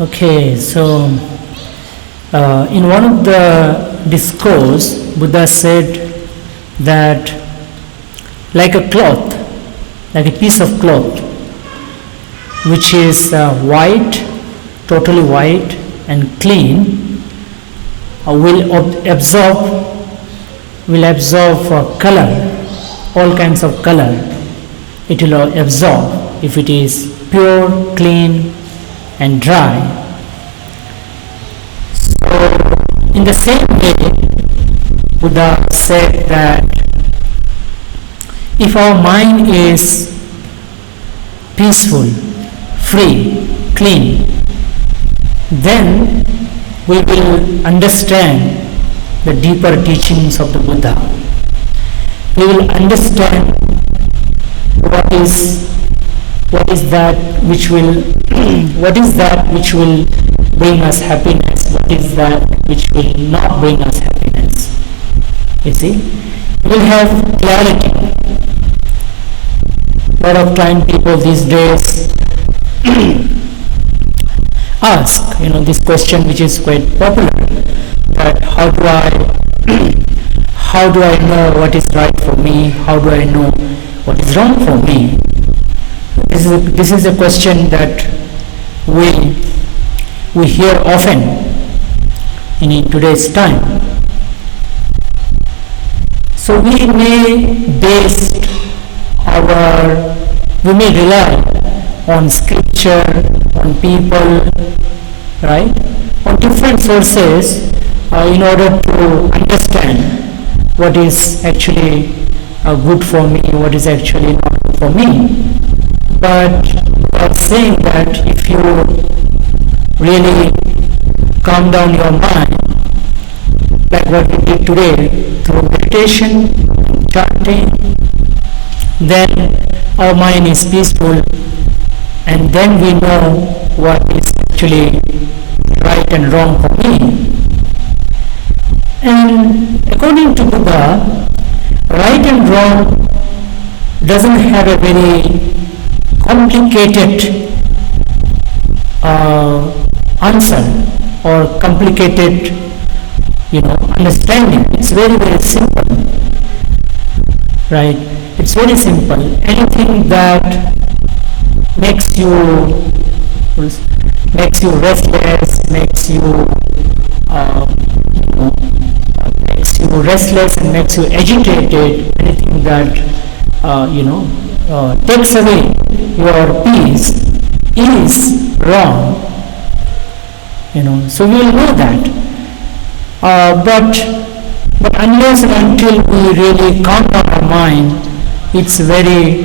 Okay, so in one of the discourse, Buddha said that like a cloth, like a piece of cloth, which is white, totally white and clean, will absorb color, all kinds of color. It will absorb if it is pure, clean, and dry. So, in the same way, Buddha said that if our mind is peaceful, free, clean, then we will understand the deeper teachings of the Buddha. We will understand what is that which will bring us happiness, what is that which will not bring us happiness. You see, we will have clarity. A lot of time people these days ask, this question which is quite popular, that how do I know what is right for me? How do I know what is wrong for me? This is a question that we hear often in today's time. So we may rely on scripture, on people, right, on different sources in order to understand what is actually good for me, what is actually not good for me. But I was saying that if you really calm down your mind, like what we did today, through meditation, chanting, then our mind is peaceful, and then we know what is actually right and wrong for me. And according to Buddha, right and wrong doesn't have a very complicated answer or complicated understanding. It's very, very simple, right? It's very simple. Anything that makes you restless, makes you restless and makes you agitated, anything that takes away your peace is wrong. So we will know that. But unless and until we really calm down our mind, it's very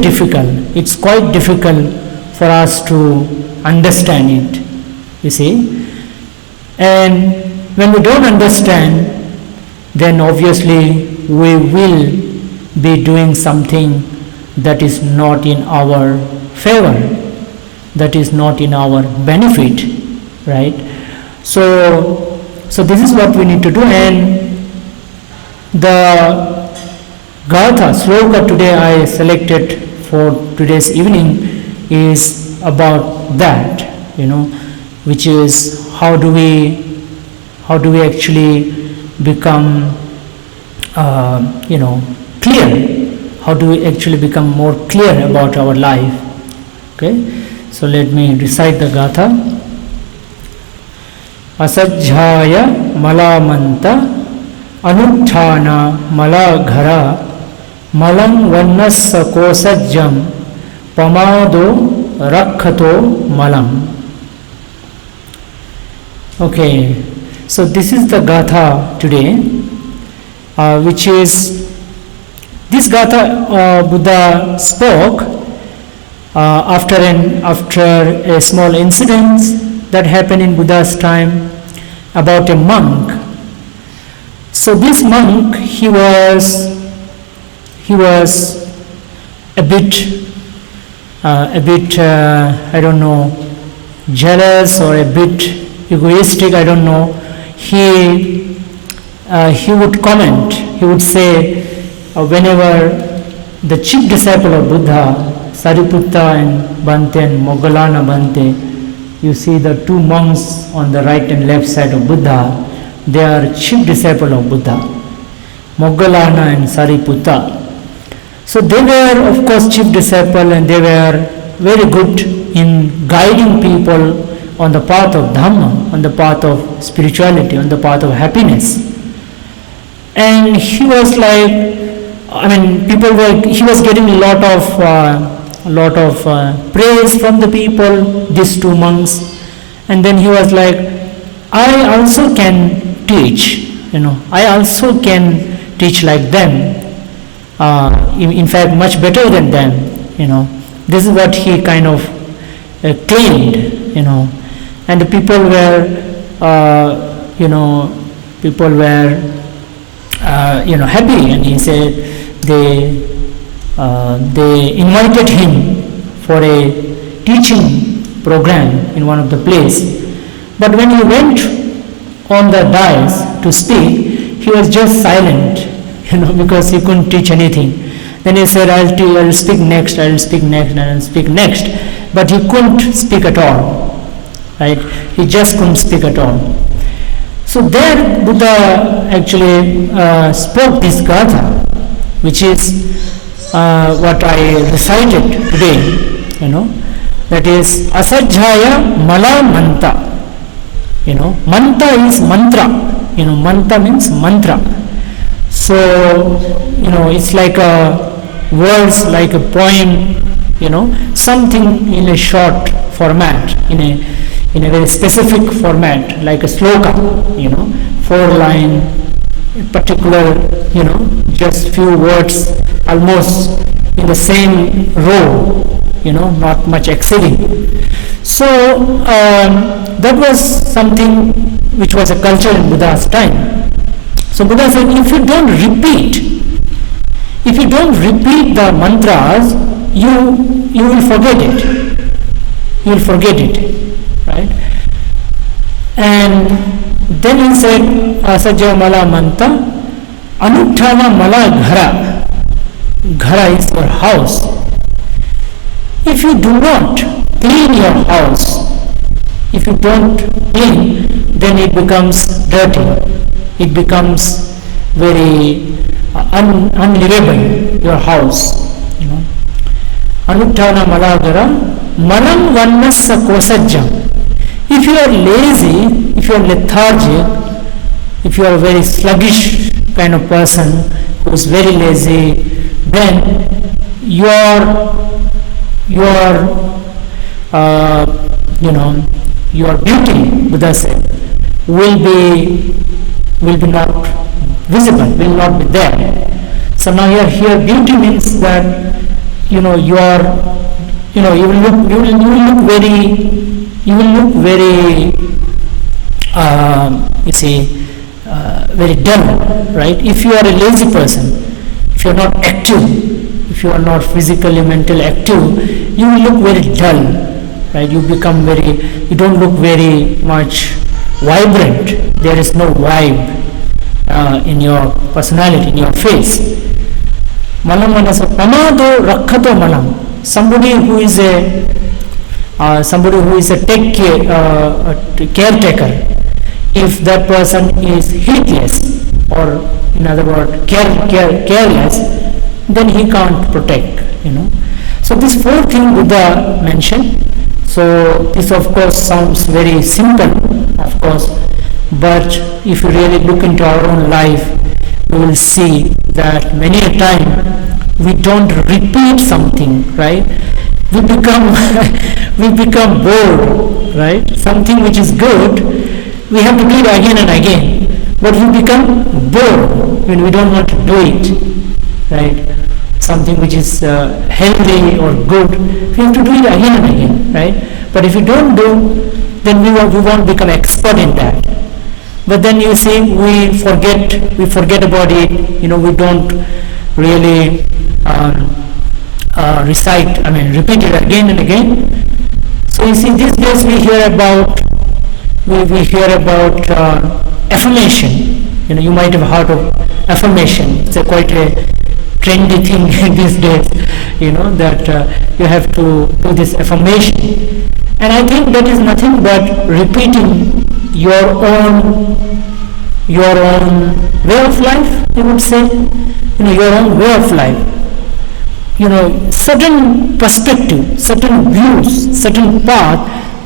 difficult. It's quite difficult for us to understand it. You see, and when we don't understand, then obviously we will be doing something that is not in our favor, that is not in our benefit, right? So this is what we need to do. And the Gatha sloka today I selected for today's evening is about that, which is how do we actually become clear? How do we actually become more clear about our life? Okay, so let me recite the Gatha. Asajjhaya malamanta anuttana malaghara malang vannassa kosajjam pamado rakkhato malam. Okay, so this is the Gatha today, which is this Gatha Buddha spoke after a small incident that happened in Buddha's time about a monk. So this monk, he was a bit I don't know, jealous or a bit egoistic, I don't know. He would comment, he would say, whenever the chief disciple of Buddha, Sariputta and Bhante and Moggallana Bhante, you see the two monks on the right and left side of Buddha, they are chief disciples of Buddha, Moggallana and Sariputta. So they were, of course, chief disciple, and they were very good in guiding people on the path of Dhamma, on the path of spirituality, on the path of happiness. And he was like, he was getting a lot of praise from the people, these two monks. And then he was like, I also can teach, I also can teach like them. In fact, much better than them, This is what he kind of claimed, And the people were, happy, and he said they invited him for a teaching program in one of the places. But when he went on the dais to speak, he was just silent, because he couldn't teach anything. Then he said, I'll speak next, I'll speak next. But he couldn't speak at all, right? He just couldn't speak at all. So there Buddha actually spoke this gatha, which is what I recited today, that is asajjhaya mala manta. Manta is mantra, manta means mantra. So, it's like words, like a poem, something in a short format, in a very specific format, like a sloka, 4-line, particular, just few words, almost in the same row, not much exceeding. So, that was something which was a culture in Buddha's time. So Buddha said, if you don't repeat the mantras, you will forget it. You will forget it, right? And then he said, asajja mala manta, anuttana mala ghara. Ghara is your house. If you do not clean your house, if you don't clean, then it becomes dirty. It becomes very unlivable, your house. Anuttana malagara, malam vannassa kosajjam. If you are lazy, if you are lethargic, if you are a very sluggish kind of person who is very lazy, then your beauty, Buddha said, will be not visible, will not be there. So now here beauty means that you will look very very dull, right? If you are a lazy person, if you are not active, if you are not physically, mentally active, you will look very dull, right? You don't look very much vibrant. There is no vibe in your personality, in your face. Malam manasa pamado rakhato malam. Somebody who is a caretaker, if that person is heedless, or in other words careless, then he can't protect. So these 4 things Buddha mentioned. So this of course sounds very simple, of course, but if you really look into our own life, we will see that many a time we don't repeat something, right? We become bored, right? Something which is good, we have to do it again and again, but we become bored when we don't want to do it, right? Something which is healthy or good, we have to do it again and again, right? But if you don't do, then we won't become expert in that. But then you see, we forget about it. We don't really repeat it again and again. So you see, these days we hear about affirmation. You might have heard of affirmation. It's quite a trendy thing these days. That you have to do this affirmation. And I think that is nothing but repeating your own way of life, I would say, your own way of life. Certain perspective, certain views, certain path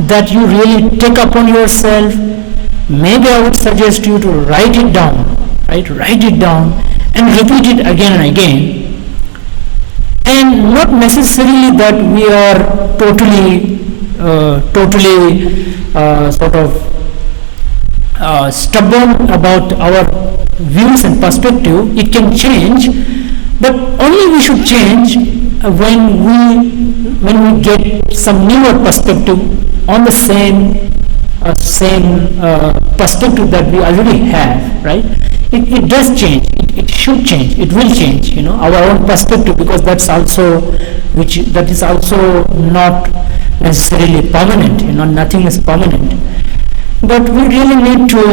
that you really take upon yourself. Maybe I would suggest you to write it down, right? Write it down and repeat it again and again. And not necessarily that we are totally sort of stubborn about our views and perspective. It can change, but only we should change when we get some newer perspective on the same perspective that we already have, right? It does change. It should change. It will change. Our own perspective, because that is also not necessarily permanent. Nothing is permanent. But we really need to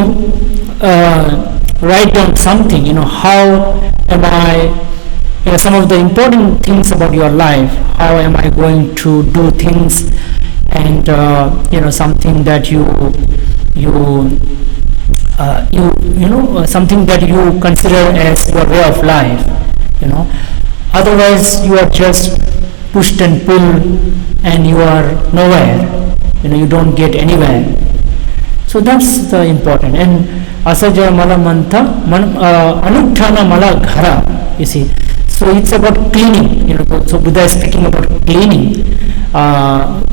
write down something. How am I? Some of the important things about your life. How am I going to do things? And something that something that you consider as your way of life. Otherwise you are just pushed and pulled, and you are nowhere. You don't get anywhere. So that's the important. And asaja mala mantha anuttana mala ghara. You see. So it's about cleaning. So Buddha is speaking about cleaning.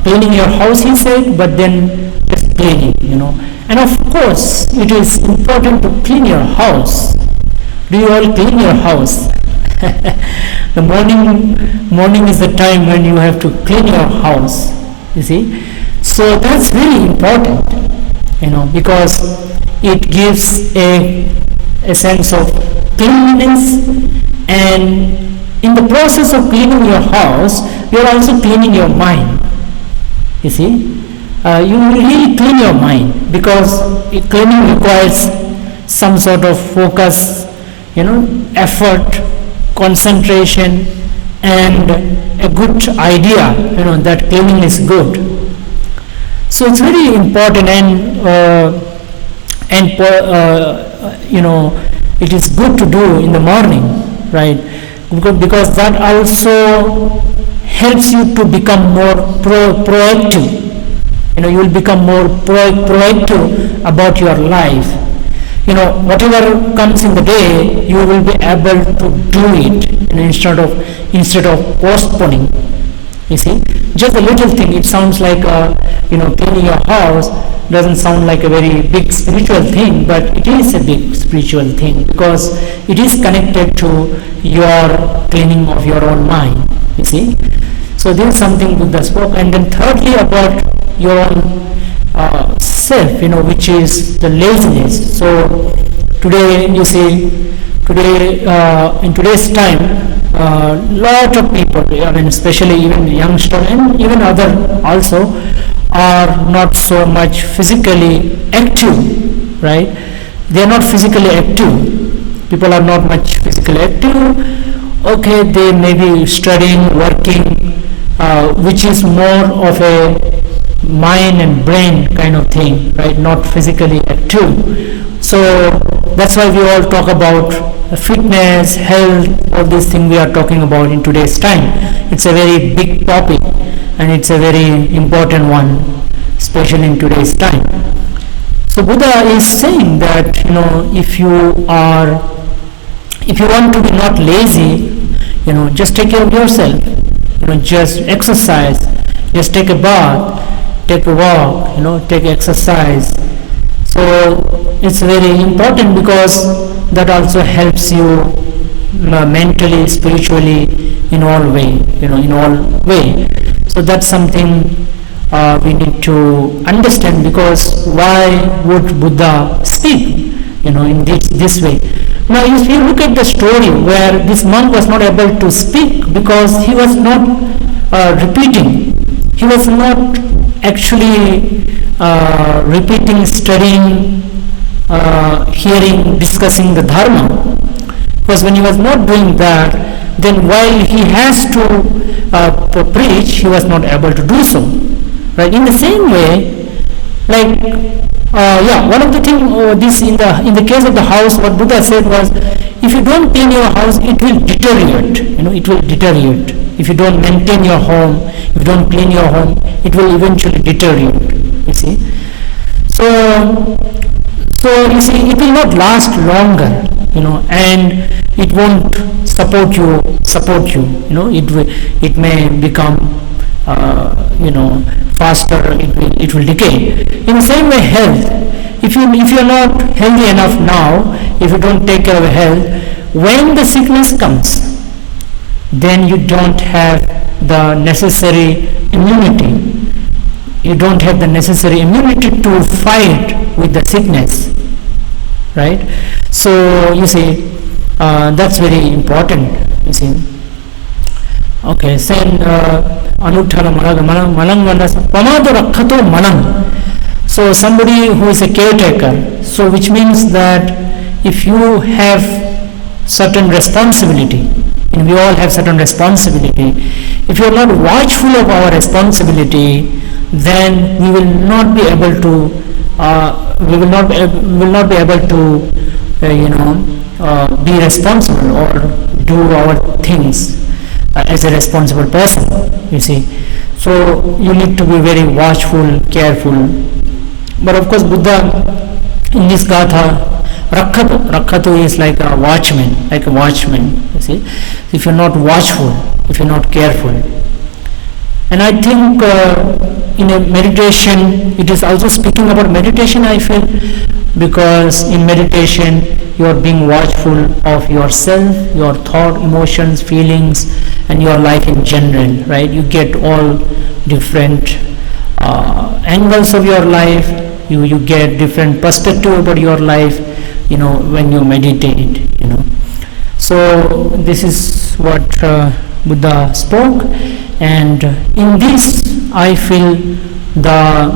Cleaning your house, he said, but then just cleaning. And of course, it is important to clean your house. Do you all clean your house? The morning is the time when you have to clean your house. You see, so that's really important. Because it gives a sense of cleanliness, and in the process of cleaning your house, you are also cleaning your mind. You see, you really clean your mind, because cleaning requires some sort of focus, effort, concentration, and a good idea, that cleaning is good. So it's very important, and it is good to do in the morning, right? Because that also helps you to become more proactive. You will become more proactive about your life. Whatever comes in the day, you will be able to do it, instead of postponing. You see, just a little thing. It sounds like cleaning your house doesn't sound like a very big spiritual thing, but it is a big spiritual thing, because it is connected to your cleaning of your own mind. You see, so this is something Buddha spoke. And then thirdly, about your own self, which is the laziness. So today, you see, in today's time, lot of people, especially even youngsters and even other also, are not so much physically active, right? They are not physically active. People are not much physically active. Okay, they may be studying, working, which is more of a mind and brain kind of thing, right? Not physically active. So that's why we all talk about fitness, health, all these things we are talking about in today's time. It's a very big topic, and it's a very important one, especially in today's time. So Buddha is saying that if you want to be not lazy, just take care of yourself. Just exercise, just take a bath, take a walk, take exercise. So it's very important, because that also helps you mentally, spiritually, in all way. So that's something we need to understand, because why would Buddha speak, in this way? Now, if you look at the story where this monk was not able to speak because he was not repeating, he was not actually repeating, studying, hearing, discussing the Dharma. Because when he was not doing that, then while he has to preach, he was not able to do so. right? In the same way, like one of the thing this in the case of the house, what Buddha said was, if you don't clean your house, it will deteriorate. It will deteriorate. If you don't maintain your home, if you don't clean your home, it will eventually deteriorate. You see, so you see, it will not last longer. And it won't support you. It may become faster. It will decay. In the same way, health. If you are not healthy enough now, if you don't take care of health, when the sickness comes, then you don't have the necessary immunity. You don't have the necessary immunity to fight with the sickness, right? So you see, that's very important. You see. Okay, then anuttara malang pamado rakhato malang. So somebody who is a caretaker, so which means that if you have certain responsibility, we all have certain responsibility. If you are not watchful of our responsibility, then we will not be able to be responsible or do our things as a responsible person. You see, so you need to be very watchful, careful. But of course, Buddha in this gatha, rakhato is like a watchman. You see, if you're not watchful, if you're not careful. And I think in a meditation, it is also speaking about meditation, I feel, because in meditation you are being watchful of yourself, your thought, emotions, feelings, and your life in general, right? You get all different angles of your life. You get different perspective about your life, when you meditate, So this is what Buddha spoke, and in this I feel the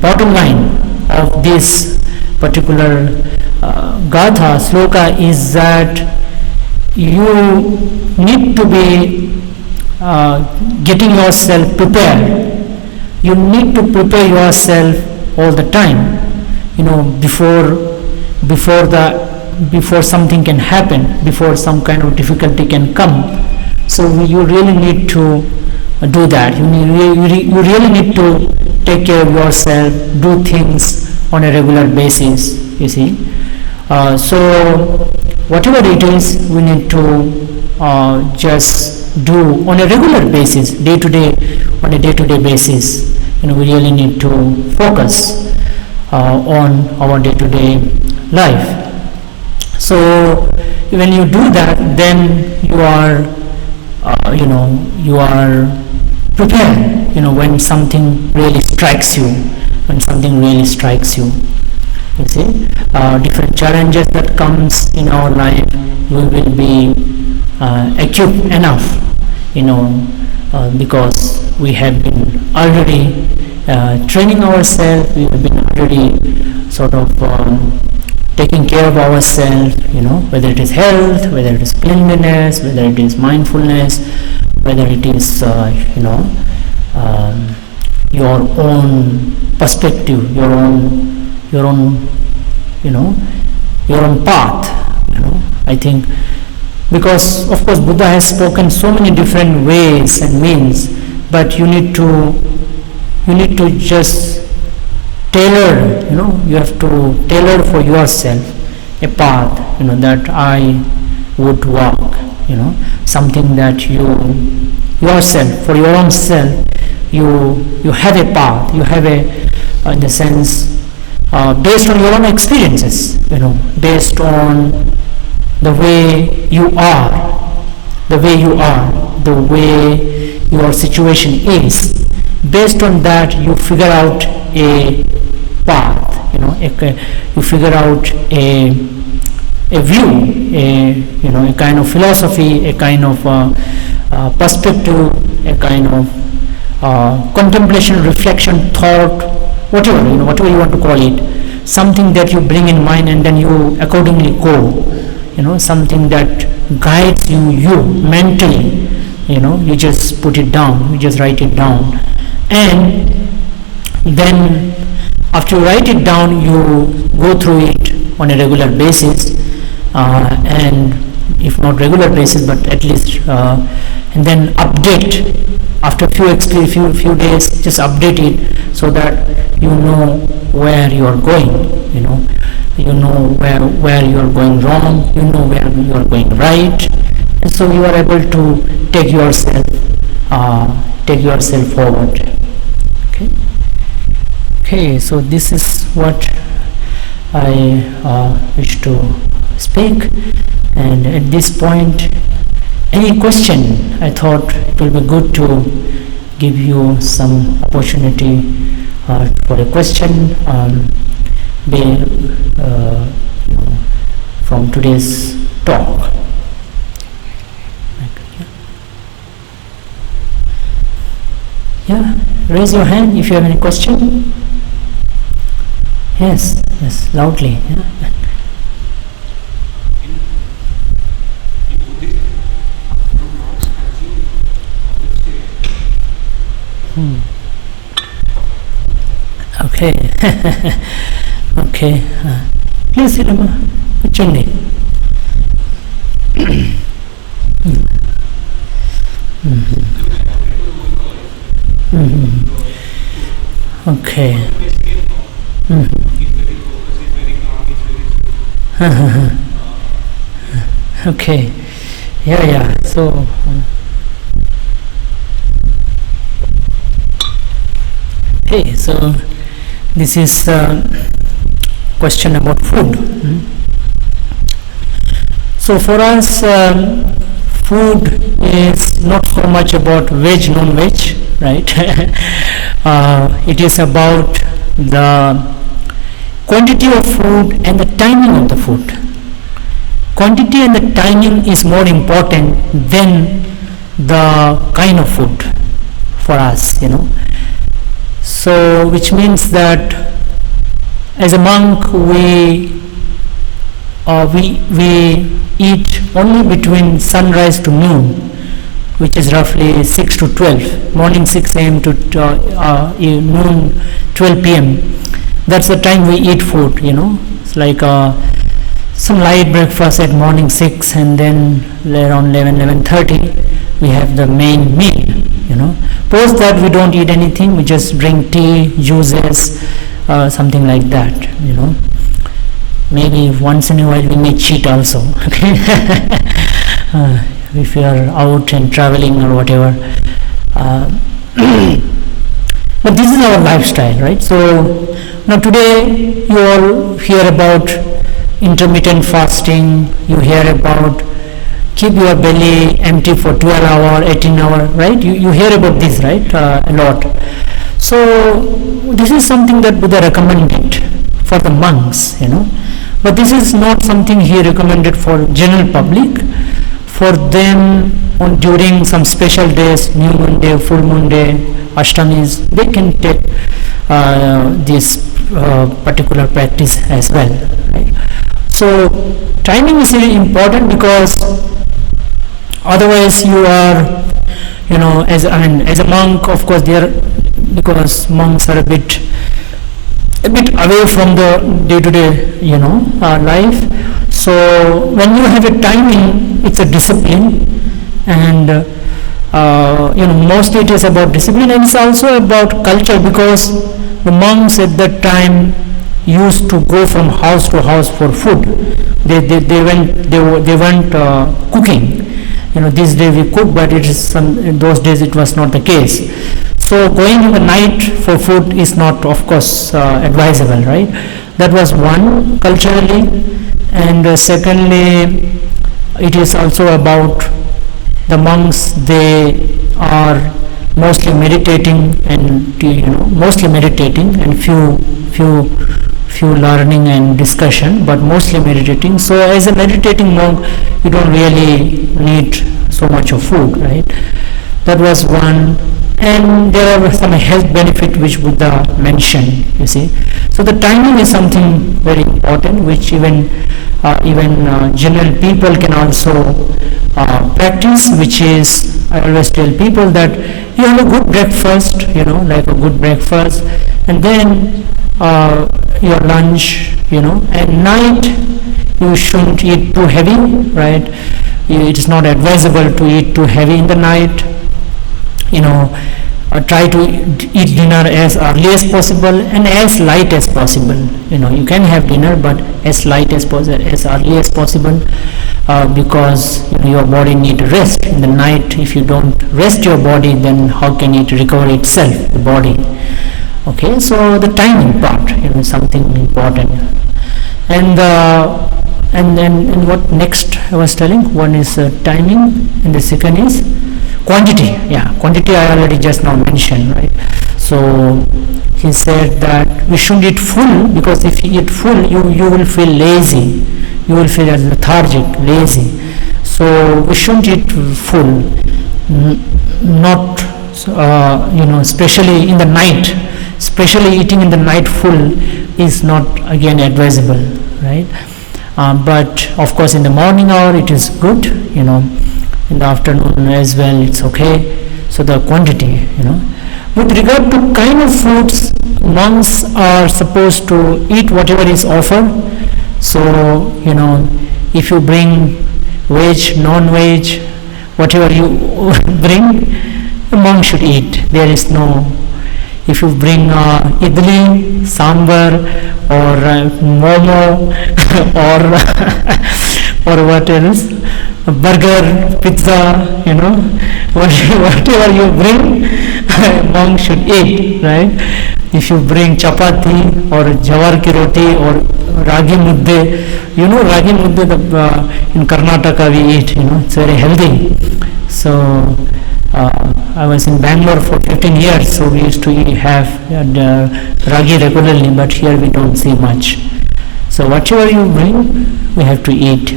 bottom line of this particular gatha sloka is that you need to be getting yourself prepared. You need to prepare yourself all the time, before something can happen, before some kind of difficulty can come. So you really need to do that. You really need to take care of yourself, do things on a regular basis, you see. So whatever it is, we need to just do on a regular basis, on a day-to-day basis. We really need to focus on our day-to-day life. So when you do that, then you are prepared, when something really strikes you, you see. Different challenges that comes in our life, we will be equipped enough, because we have been already training ourselves, we have been already sort of taking care of ourselves, whether it is health, whether it is cleanliness, whether it is mindfulness, whether it is your own perspective, your own path. I think, because of course Buddha has spoken so many different ways and means, but you need to just tailor, you have to tailor for yourself a path, that I would walk, something that you yourself, for your own self, you have a path, you have a, in the sense, based on your own experiences, based on the way you are, the way your situation is. Based on that, you figure out a path, you figure out a view, a kind of philosophy, a kind of perspective, a kind of contemplation, reflection, thought, whatever you want to call it, something that you bring in mind and then you accordingly go, something that guides you mentally, you just put it down, you just write it down, and then after you write it down, you go through it on a regular basis, and if not regular basis, but at least, and then update after few days. Just update it so that you know where you are going. You know where you are going wrong. You know where you are going right, and so you are able to take yourself forward. Okay, so this is what I wish to speak, and at this point, any question, I thought it will be good to give you some opportunity for a question from today's talk. Yeah, raise your hand if you have any question. Yes, loudly. Yeah. Okay. Okay. Please, Sirama, what's your name? Okay. Okay. Yeah. So. Okay, so this is a question about food. So for us, food is not so much about veg, non-veg, right? It is about the quantity of food and the timing of the food. Quantity and the timing is more important than the kind of food for us, So, which means that as a monk, we eat only between sunrise to noon, which is roughly 6 to 12, morning 6 a.m. to noon 12 p.m. That's the time we eat food, It's like some light breakfast at morning 6, and then around 11:30 we have the main meal, Post that we don't eat anything, we just drink tea, juices, something like that, Maybe once in a while we may cheat also, okay? If we are out and traveling or whatever. But this is our lifestyle, right? So now today you all hear about intermittent fasting, you hear about keep your belly empty for 12 hour, 18 hour, right? You hear about this, right? A lot. So this is something that Buddha recommended for the monks, But this is not something he recommended for general public. For them, during some special days, new moon day, full moon day, ashtamis, they can take this particular practice as well, right? So timing is really important, because otherwise you are, as a monk, of course, because monks are a bit away from the day-to-day, life. So when you have a timing, it's a discipline, and mostly it is about discipline, and it's also about culture, because the monks at that time used to go from house to house for food. They went cooking. These days we cook, but in those days it was not the case. So going in the night for food is not, of course, advisable, right? That was one, culturally. And secondly, it is also about the monks. They are mostly meditating, and few learning and discussion, but mostly meditating. So as a meditating monk, you don't really need so much of food, right? That was one. And there are some health benefit which Buddha mentioned, you see. So the timing is something very important, which even even general people can also practice, which is, I always tell people that you have a good breakfast, like a good breakfast, and then your lunch, and night you shouldn't eat too heavy, right? It is not advisable to eat too heavy in the night. Try to eat dinner as early as possible and as light as possible. You can have dinner, but as light as possible, as early as possible, because your body needs rest in the night. If you don't rest your body, then how can it recover itself, the body? Okay, so the timing part, something important. And what next I was telling, one is timing, and the second is quantity. Quantity I already just now mentioned, right? So he said that we shouldn't eat full, because if you eat full, you will feel lazy, you will feel lethargic, lazy. So we shouldn't eat full, not especially in the night. Especially eating in the night full is not again advisable, right? But of course in the morning hour it is good, in the afternoon as well it's okay. So the quantity, with regard to kind of foods, monks are supposed to eat whatever is offered. So if you bring veg, non-veg, whatever you bring, the monk should eat. There is no, if you bring idli, sambar, or momo, or what else, burger, pizza, whatever you bring, monk should eat, right? If you bring chapati or jawar ki roti or ragi mudde, ragi mudde in Karnataka we eat, it's very healthy. So I was in Bangalore for 15 years, so we used to have ragi regularly, but here we don't see much. So whatever you bring, we have to eat.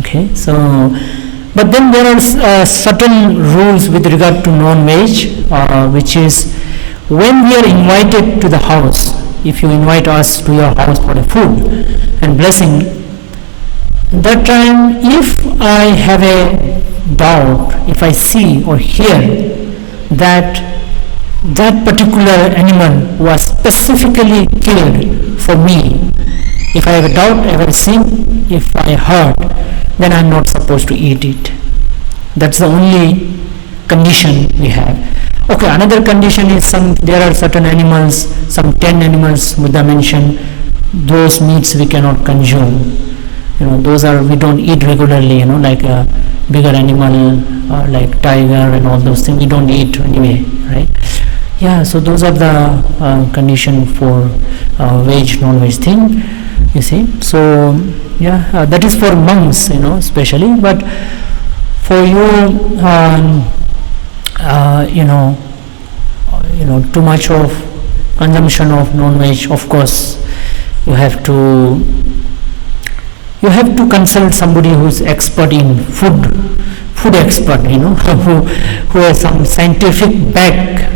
Okay, so, but then there are certain rules with regard to non-veg, which is when we are invited to the house, if you invite us to your house for a food and blessing, that time if I have a doubt, if I see or hear that that particular animal was specifically killed for me, if I have a doubt, I have seen, if I heard, then I am not supposed to eat it. That's the only condition we have. Okay, another condition is there are certain animals, some 10 animals Buddha mentioned, those meats we cannot consume. Those are, we don't eat regularly, like a bigger animal, like tiger and all those things, we don't eat anyway, right? Yeah, so those are the condition for veg, non-veg thing, you see. So, yeah, that is for monks, especially, but for you, too much of consumption of non-veg, of course, you have to consult somebody who is expert in food expert, who has some scientific back,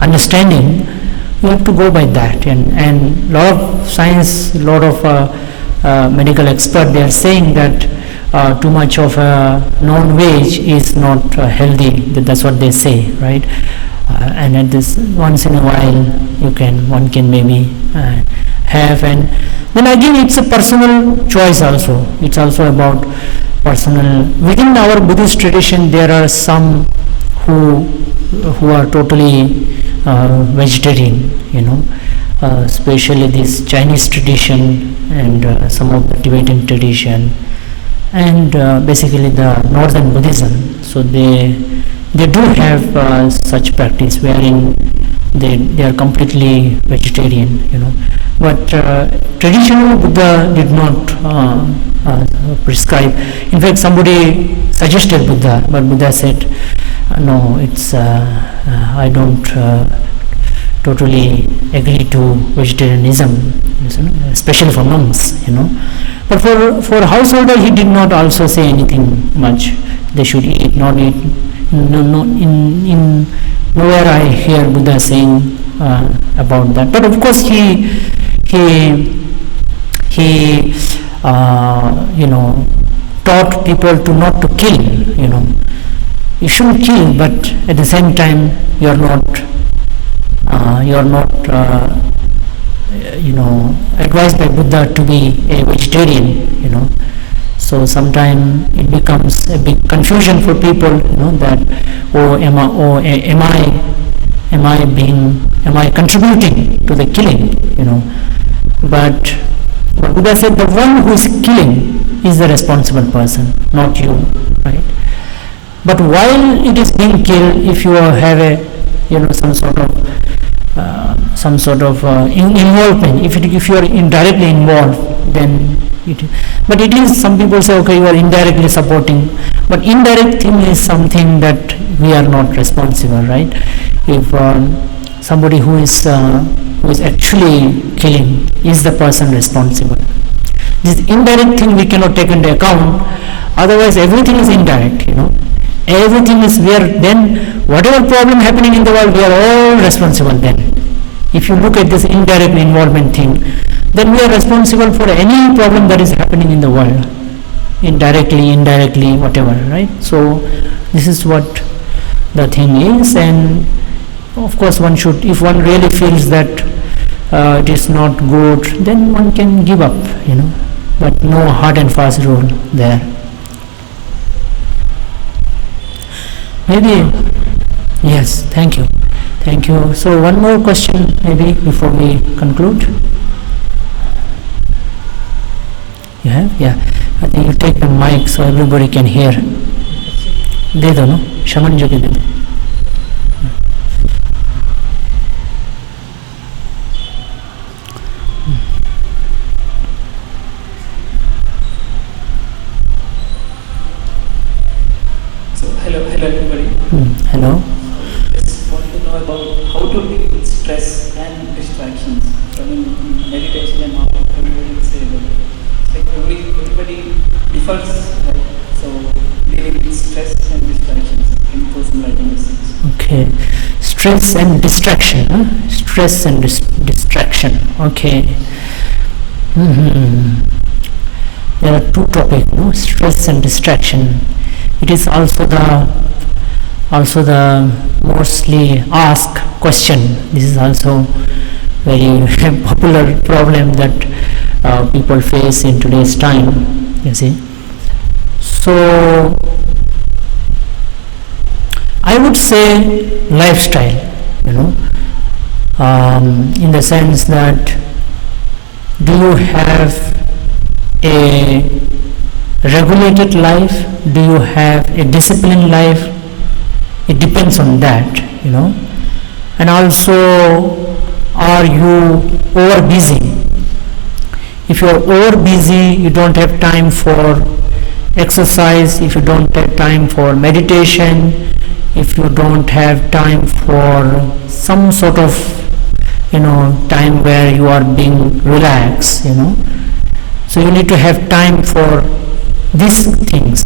understanding. You have to go by that, and lot of science, lot of medical expert, they are saying that too much of non-veg is not healthy. That's what they say, right? And at this, once in a while one can maybe have, and then again it's a personal choice also. It's also about personal. Within our Buddhist tradition, there are some who are totally vegetarian, especially this Chinese tradition and some of the Tibetan tradition, and basically the Northern Buddhism. So they do have such practice wherein they are completely vegetarian, but traditional Buddha did not prescribe. In fact, somebody suggested Buddha, but Buddha said, no, it's I don't totally agree to vegetarianism, especially for monks, but for householder he did not also say anything much. They should eat, not eat. No, in nowhere I hear Buddha saying about that. But of course he taught people to not to kill. You shouldn't kill, but at the same time you're not advised by Buddha to be a vegetarian. So sometimes it becomes a big confusion for people, that am I contributing to the killing, But Buddha said the one who is killing is the responsible person, not you, right? But while it is being killed, if you have a some sort of involvement, if you are indirectly involved, then but it is, some people say, okay, you are indirectly supporting, but indirect thing is something that we are not responsible, right? If somebody who is actually killing is the person responsible, this indirect thing we cannot take into account, otherwise everything is indirect, everything is, then whatever problem happening in the world, we are all responsible then. If you look at this indirect involvement thing, then we are responsible for any problem that is happening in the world, indirectly, whatever, right? So this is what the thing is. And of course one should, if one really feels that it is not good, then one can give up, but no hard and fast rule there. Maybe, yes, thank you. So one more question maybe before we conclude. You have? Yeah. I think you take the mic so everybody can hear. दे दो ना, शमन जी के दे दो. So hello everybody. Hello. Just want to know about how to deal with stress and distractions. I mean, meditation and how everybody will say that. Like everybody defaults, right? So dealing with stress and distractions. Can you throw some light on this? Okay, stress and distraction. Stress and distraction. Okay. There are two topics, stress and distraction. It is also the mostly asked question. This is also very popular problem that people face in today's time. You see. So I would say lifestyle, in the sense that, do you have a regulated life? Do you have a disciplined life? It depends on that, And also, are you over busy? If you are over busy, you don't have time for exercise. If you don't have time for meditation, if you don't have time for some sort of time where you are being relaxed, so you need to have time for these things,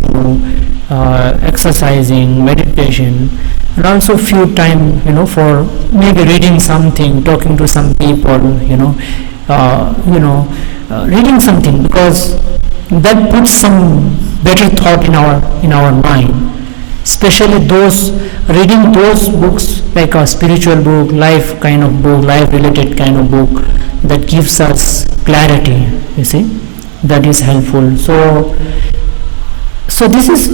exercising, meditation, and also few time for maybe reading something, talking to some people, reading something, because that puts some better thought in our mind, especially reading those books like a spiritual book, life kind of book, life related kind of book, that gives us clarity, you see, that is helpful. So this is,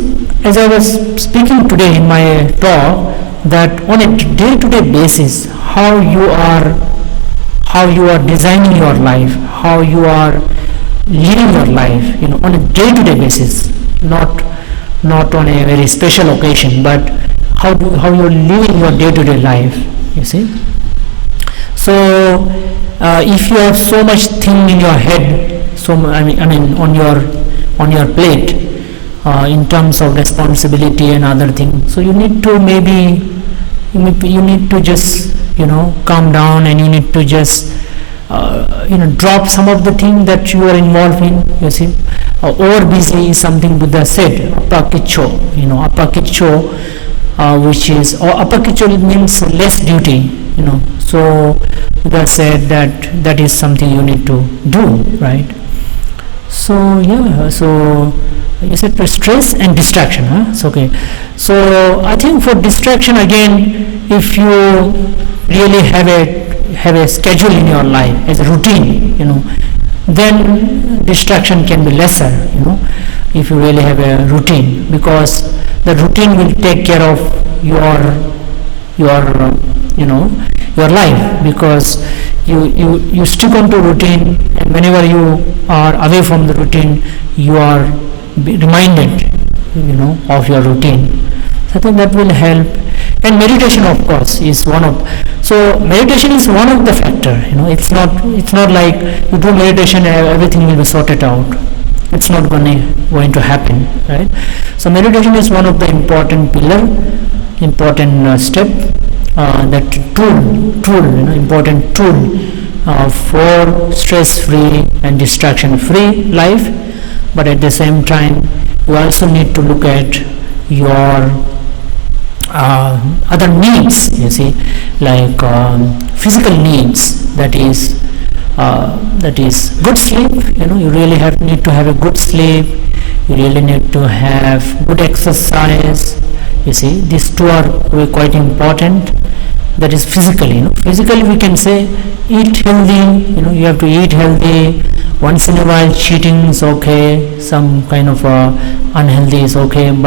as I was speaking today in my talk, that on a day-to-day basis, how you are designing your life, how you are living your life, on a day-to-day basis, not on a very special occasion, but how you're living your day-to-day life, you see. So if you have so much thing in your head, on your plate, in terms of responsibility and other things, so you need to just calm down, and you need to just drop some of the things that you are involved in, you see. Over busy is something Buddha said, apakicho, which is, or apakicho means less duty, So that said that that is something you need to do, right? So yeah, so you said for stress and distraction, huh? So okay. So I think for distraction again, if you really have a schedule in your life as a routine, then distraction can be lesser, if you really have a routine, because the routine will take care of your life, because you stick on to routine, and whenever you are away from the routine, you are reminded of your routine. So I think that will help. And meditation, of course, is one of, so meditation is one of the factor. It's not like you do meditation and everything will be sorted out. It's not going to happen, right? So meditation is one of the important pillar, important step, that tool, important tool for stress-free and distraction-free life. But at the same time, you also need to look at your other needs, like physical needs, that is good sleep. You really need to have a good sleep. You really need to have good exercise. These two are quite important. That is physically. Physically, we can say eat healthy. You have to eat healthy. Once in a while, cheating is okay. Some kind of unhealthy is okay, but